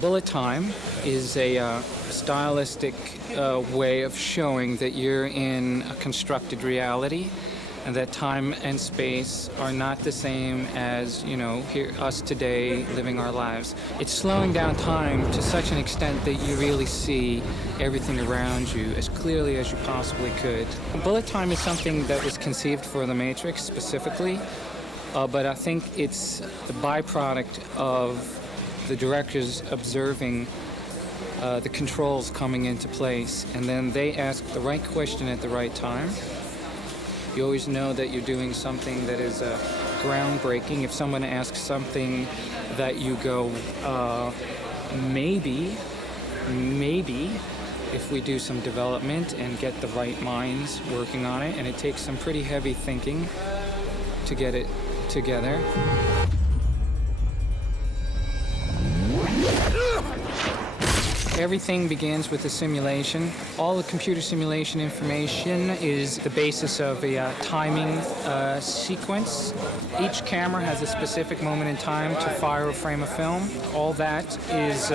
Bullet time is a stylistic way of showing that you're in a constructed reality, and that time and space are not the same as, here, us today living our lives. It's slowing down time to such an extent that you really see everything around you as clearly as you possibly could. Bullet time is something that was conceived for the Matrix specifically, but I think it's the byproduct of the directors observing the controls coming into place, and then they ask the right question at the right time. You always know that you're doing something that is groundbreaking. If someone asks something that you go, maybe, if we do some development and get the right minds working on it, and it takes some pretty heavy thinking to get it together. Everything begins with a simulation. All the computer simulation information is the basis of a timing sequence. Each camera has a specific moment in time to fire a frame of film. All that is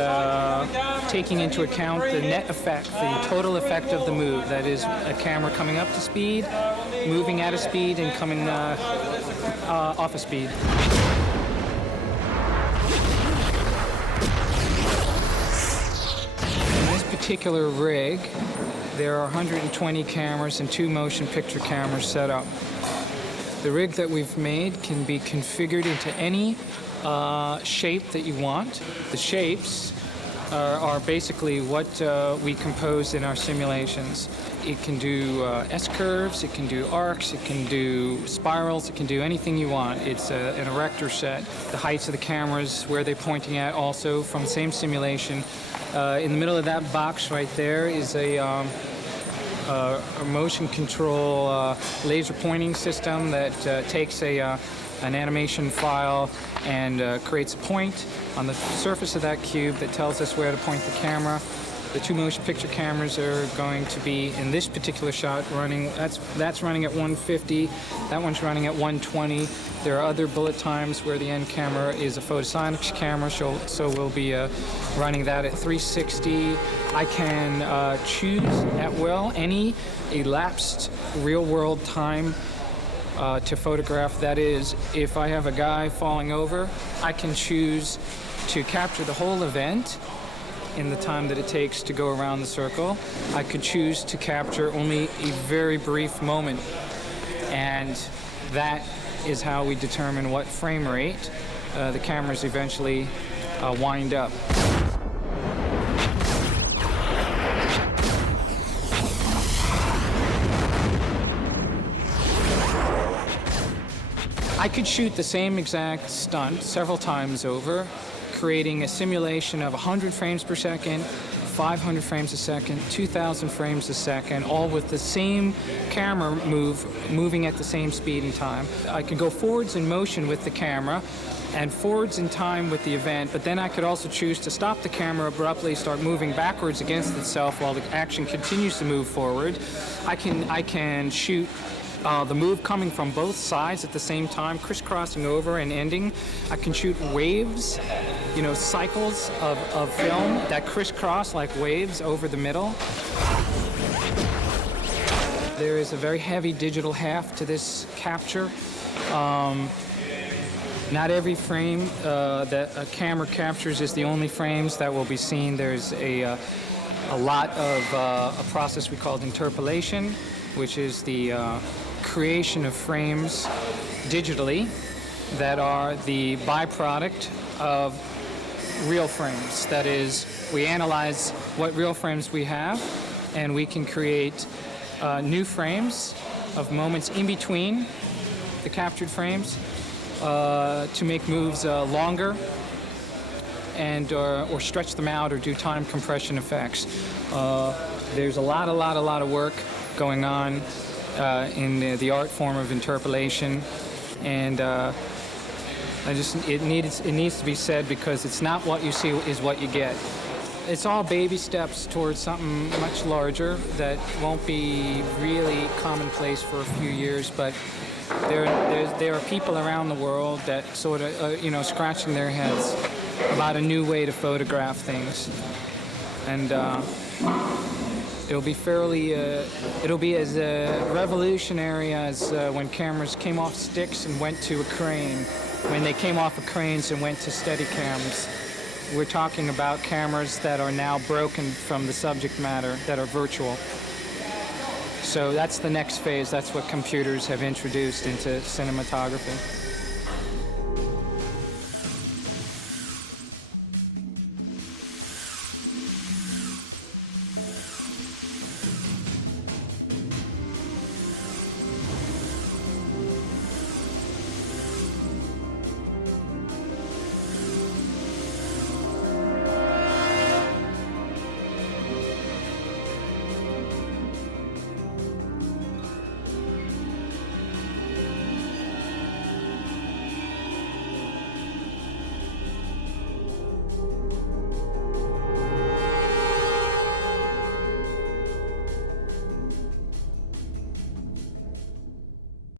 taking into account the net effect, the total effect of the move. That is a camera coming up to speed, moving at a speed, and coming off a speed. Particular rig, there are 120 cameras and 2 motion picture cameras set up. The rig that we've made can be configured into any shape that you want. The shapes are basically what we compose in our simulations. It can do S-curves, it can do arcs, it can do spirals, it can do anything you want. It's an erector set. The heights of the cameras, where they're pointing at, also from the same simulation. In the middle of that box right there is a motion control laser pointing system that takes an animation file and creates a point on the surface of that cube that tells us where to point the camera. The 2 motion picture cameras are going to be, in this particular shot, running, that's running at 150, that one's running at 120. There are other bullet times where the end camera is a photosonics camera, so we'll be running that at 360. I can choose at will any elapsed real-world time to photograph. That is, if I have a guy falling over, I can choose to capture the whole event in the time that it takes to go around the circle. I could choose to capture only a very brief moment, and that is how we determine what frame rate the cameras eventually wind up. I could shoot the same exact stunt several times over, creating a simulation of 100 frames per second, 500 frames a second, 2,000 frames a second, all with the same camera moving at the same speed and time. I could go forwards in motion with the camera and forwards in time with the event, but then I could also choose to stop the camera abruptly, start moving backwards against itself while the action continues to move forward. I can shoot the move coming from both sides at the same time, crisscrossing over and ending. I can shoot waves, cycles of film that crisscross like waves over the middle. There is a very heavy digital half to this capture. Not every frame that a camera captures is the only frames that will be seen. There's a lot of a process we call interpolation, which is the creation of frames digitally that are the byproduct of real frames. That is, we analyze what real frames we have, and we can create new frames of moments in between the captured frames to make moves longer and or stretch them out or do time compression effects. There's a lot of work going on in the art form of interpolation, and it needs to be said, because it's not what you see is what you get. It's all baby steps towards something much larger that won't be really commonplace for a few years, but there are people around the world that sort of scratching their heads about a new way to photograph things. And it'll be as revolutionary as when cameras came off sticks and went to a crane, when they came off of cranes and went to steady cams. We're talking about cameras that are now broken from the subject matter, that are virtual. So that's the next phase. That's what computers have introduced into cinematography.